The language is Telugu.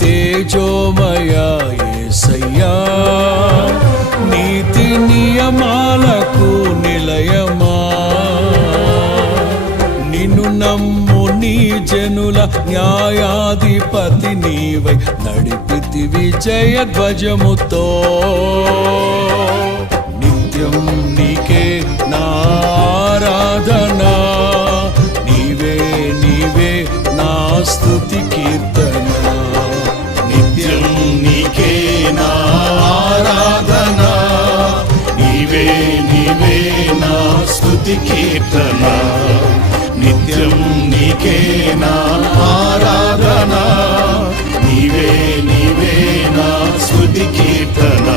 తేజోమయ యేసయ్యా, నీతి నియమాలకు నిలయమా, నిన్ను నమ్ము నీ జనుల న్యాయాధిపతి నీవై నడిపితివి జయ ధ్వజముతో. నిత్యం నీకే నా ఆరాధన, నీవే నీవే నా స్తుతి కీర్తన. నిత్యం నీకే నా ఆరాధన, నీవే నీవే నా స్తుతి కీర్తన. నిత్యం నీకే నా ఆరాధన, నీవే నీవే నా స్తుతి కీర్తన.